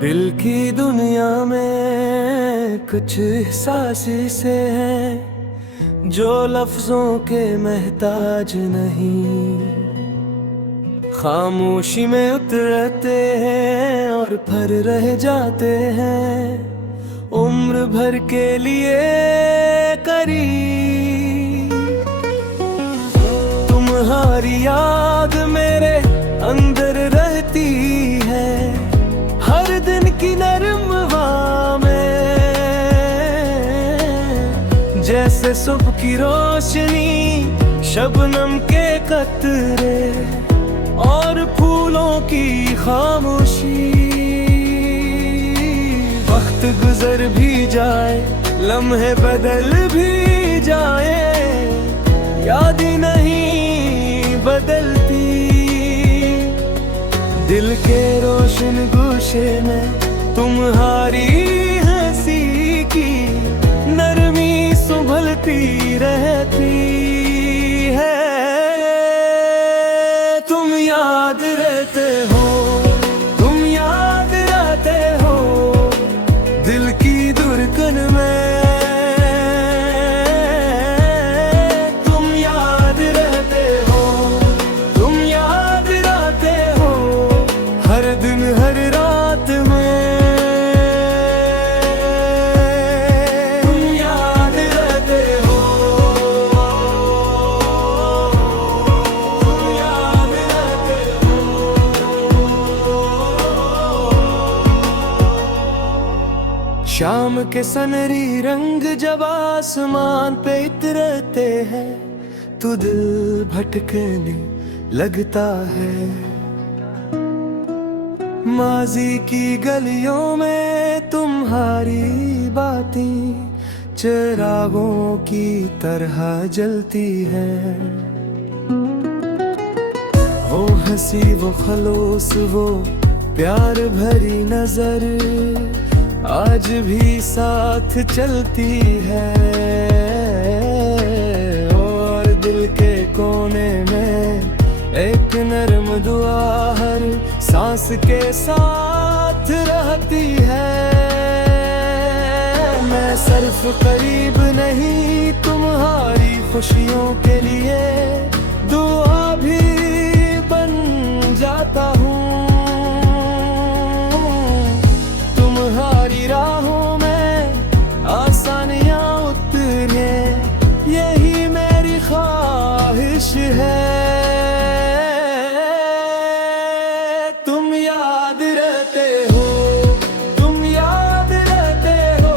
दिल की दुनिया में कुछ एहसास से हैं जो लफ्जों के महताज नहीं। खामोशी में उतरते हैं और फर रह जाते हैं उम्र भर के लिए करीब। तुम्हारी याद मेरे अंदर रहती है हर दिन की नरम हवा में, जैसे सुबह की रोशनी शबनम के कतरे और फूलों की खामोशी। वक्त गुजर भी जाए लम्हे बदल भी जाए यादें नहीं बदलती। दिल के रोशन गोशे में तुम्हारी हंसी की नरमी संभलती रहती है। तुम याद रहते हो, तुम याद रहते हो दिल की धड़कन में। तुम याद रहते हो, तुम याद रहते हो हर दिन हर रात में। तुम याद रहते हो, तुम याद रहते हो। शाम के सनहरी रंग जब आसमान पे इतरते हैं तो दिल भटकने लगता है। माजी की गलियों में तुम्हारी बातें चिरागों की तरह जलती है। वो हंसी वो खलोस वो प्यार भरी नजर आज भी साथ चलती है। और दिल के कोने में एक नरम दुआ हर सांस के साथ रहती है। मैं सिर्फ करीब नहीं तुम्हारी खुशियों के लिए दुआ भी बन जाता हूँ। तुम्हारी राहों में आसानियाँ उतरे यही मेरी ख्वाहिश है। तुम याद रहते हो, तुम याद रहते हो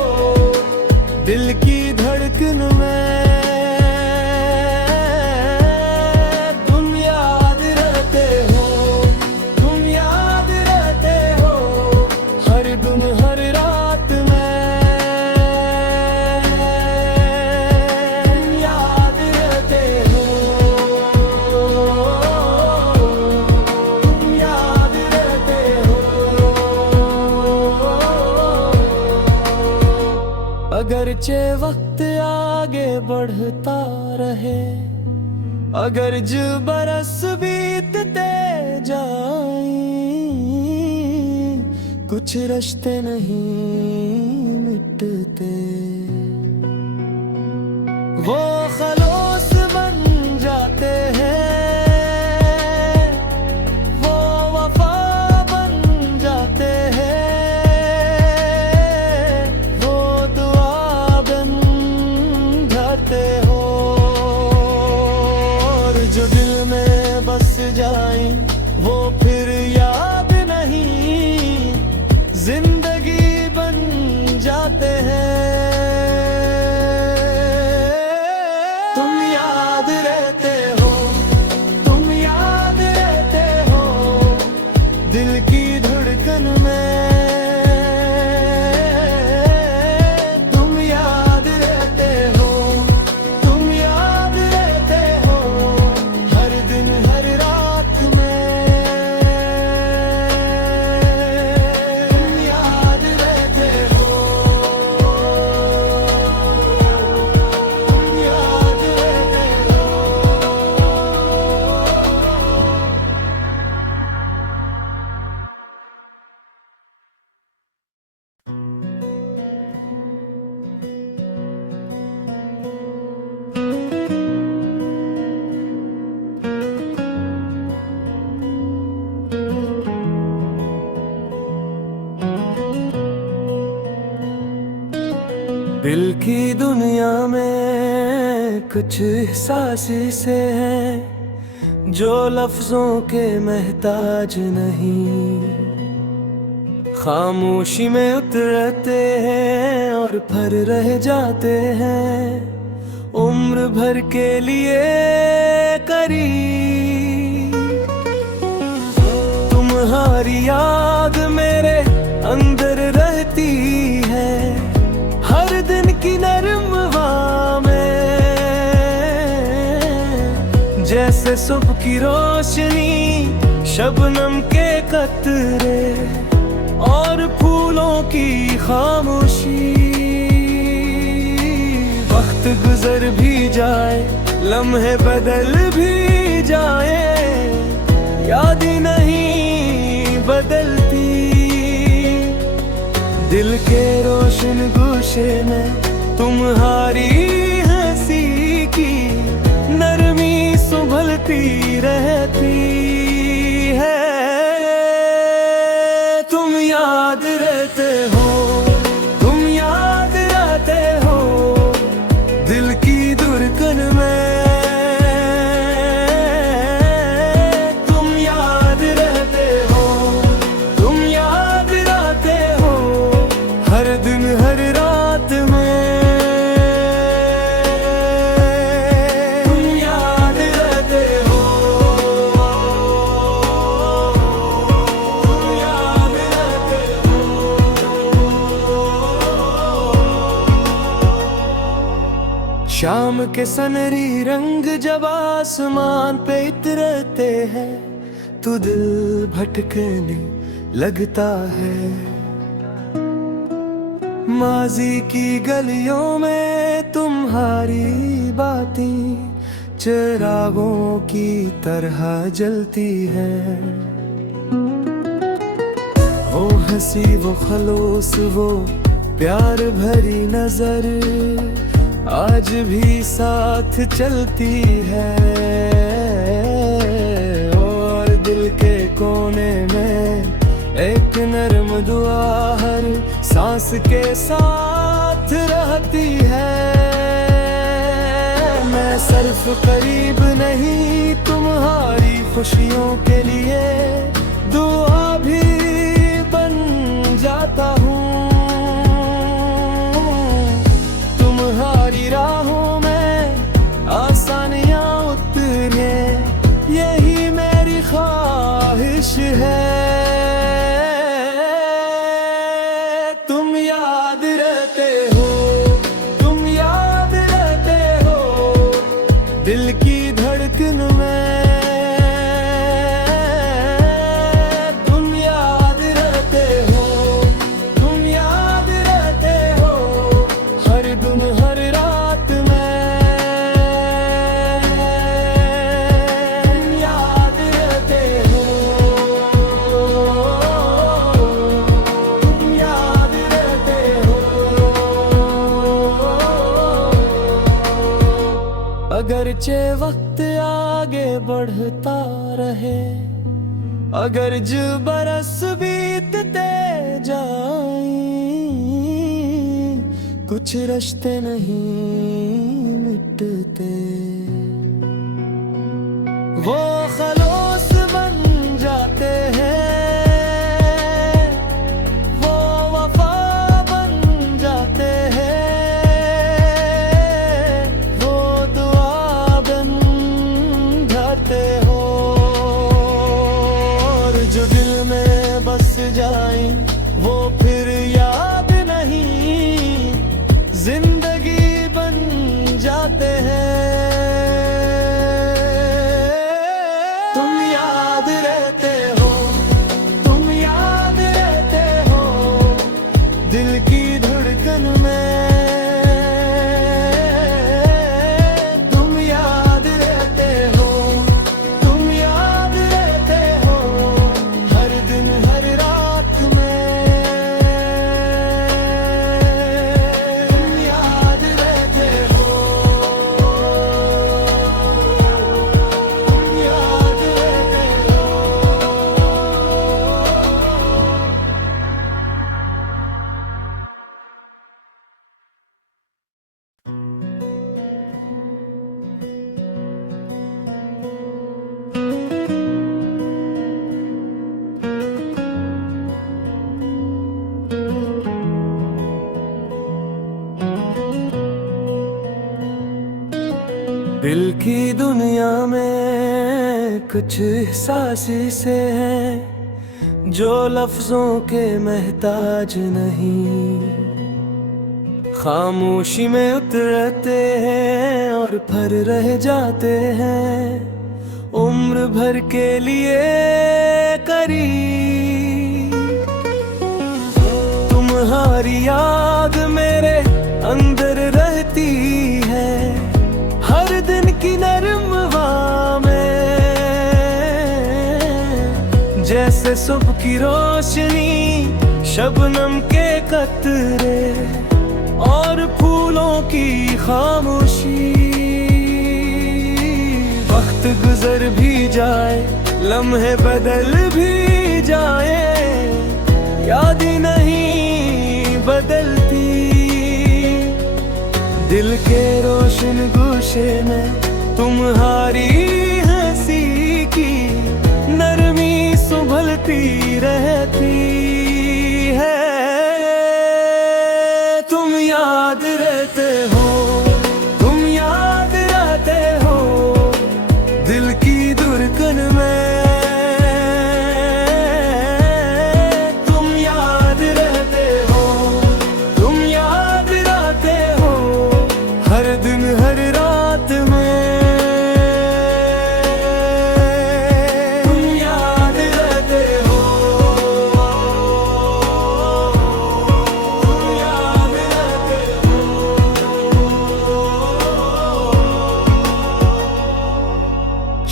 दिल की धड़कन में। तुम याद रहते हो, तुम याद रहते हो हर दिन हर रात में। तुम याद रहते हो, तुम याद रहते हो। अगरचे वक्त आगे बढ़ता रहे अगर जो बरस बीतते जाएं कुछ रिश्ते नहीं मिटते। वो खलोस बन जाते हैं, वो वफा बन जाते हैं, वो दुआ बन जाते हो। और जो दिल में बस जाए वो फिर याद नहीं जिंदगी बन जाते हैं। तुम याद रहते हो, तुम याद रहते हो दिल की धड़कन में। तुम याद रहते हो, तुम याद रहते हो हर दिन हर रात में। तुम याद रहते हो, तुम याद रहते हो। दिल की दुनिया में कुछ एहसास से हैं जो लफ्जों के महताज नहीं, खामोशी में उतरते हैं और फर रह जाते हैं उम्र भर के लिए करीब। तुम्हारी याद मेरे अंदर रहती है हर दिन की नरम हवा में, जैसे सुबह की रोशनी शबनम के कतरे और फूलों की खामोशी। वक्त गुजर भी जाए लम्हे बदल भी जाए यादें नहीं बदलती, दिल के रोशन गोशे में तुम्हारी हंसी की नरमी संभलती रहती है। तुम याद रहते हो, तुम याद रहते हो दिल की धड़कन में, तुम याद रहते हो, तुम याद रहते हो हर दिन हर रात में, तुम याद रहते हो, तुम याद रहते हो। शाम के सनहरी रंग जब आसमान पे इतरते हैं तो दिल भटकने लगता है, माजी की गलियों में तुम्हारी बातें चिरागों की तरह जलती है। वो हंसी वो खलोस वो प्यार भरी नजर आज भी साथ चलती है, और दिल के कोने में एक नरम दुआ हर सांस के साथ रहती है। मैं सिर्फ करीब नहीं तुम्हारी खुशियों के लिए दुआ भी बन जाता हूँ, तुम्हारी राहों में आसानियाँ उतरे यही मेरी ख्वाहिश है। तुम याद रहते हो, तुम याद रहते हो दिल की धड़कन में, तुम याद रहते हो, तुम याद रहते हो हर दिन हर रात में, तुम याद रहते हो, तुम याद रहते हो। अगरचे वक्त आगे बढ़ता रहे, अगर जो बरस बीतते जाएं, कुछ रिश्ते नहीं मिटते, वो खलोस बन जाते हैं, वो वफा बन जाते हैं, वो दुआ बन जाते हो, और जो दिल में बस जाए वो फिर याद नहीं जिंदगी बन जाते हैं। तुम याद रहते हो, तुम याद रहते हो दिल की धड़कन में, तुम याद रहते हो, तुम याद रहते हो हर दिन हर रात में। दिल की दुनिया में कुछ एहसास से है जो लफ्जों के महताज नहीं। खामोशी में उतरते हैं और फिर रह जाते हैं उम्र भर के लिए करीब। तुम्हारी याद मेरे अंदर रहती है हर दिन की नरम हवा में, जैसे सुबह की रोशनी शबनम के कतरे और फूलों की खामोशी। वक्त गुजर भी जाए लम्हे बदल भी जाए यादें नहीं बदलती। दिल के रोशन गोशे में तुम्हारी हंसी की नरमी संभलती रहती है। तुम याद रहते हो, तुम याद रहते हो दिल की धड़कन में।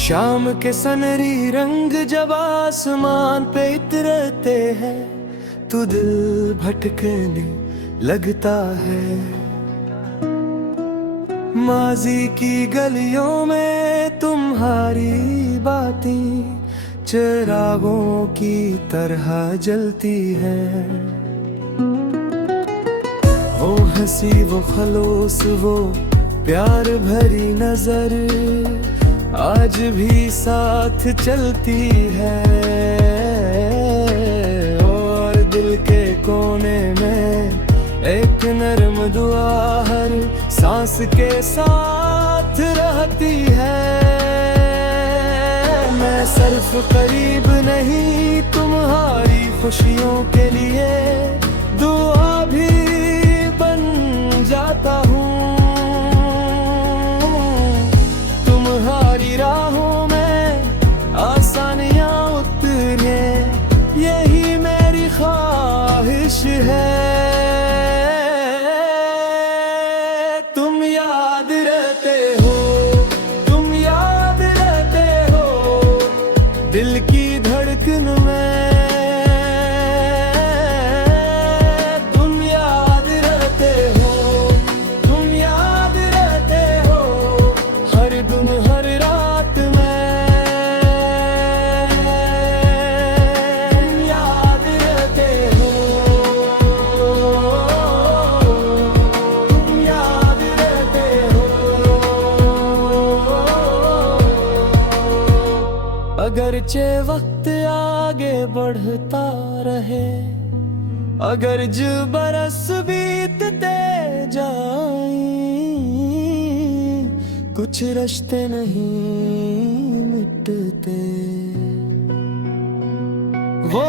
शाम के सनहरी रंग जब आसमान पे इतरते हैं तो दिल भटकने लगता है। माजी की गलियों में तुम्हारी बातें चिरागों की तरह जलती है। वो हंसी वो खलोस वो प्यार भरी नजर आज भी साथ चलती है। और दिल के कोने में एक नरम दुआ हर सांस के साथ रहती है। मैं सिर्फ करीब नहीं तुम्हारी खुशियों के लिए दुआ भी बन जाता हूँ। तुम्हारी राहों में आसानियां उतरे यही मेरी ख्वाहिश है। तुम याद रहते हो, तुम याद रहते हो दिल की धड़कन में। तुम याद रहते हो, तुम याद रहते हो हर दिन हर रात में। तुम याद रहते हो, तुम याद रहते हो। अगरचे वक्त आगे बढ़ता रहे अगर जो बरस बीतते जाएं कुछ रिश्ते नहीं मिटते। वो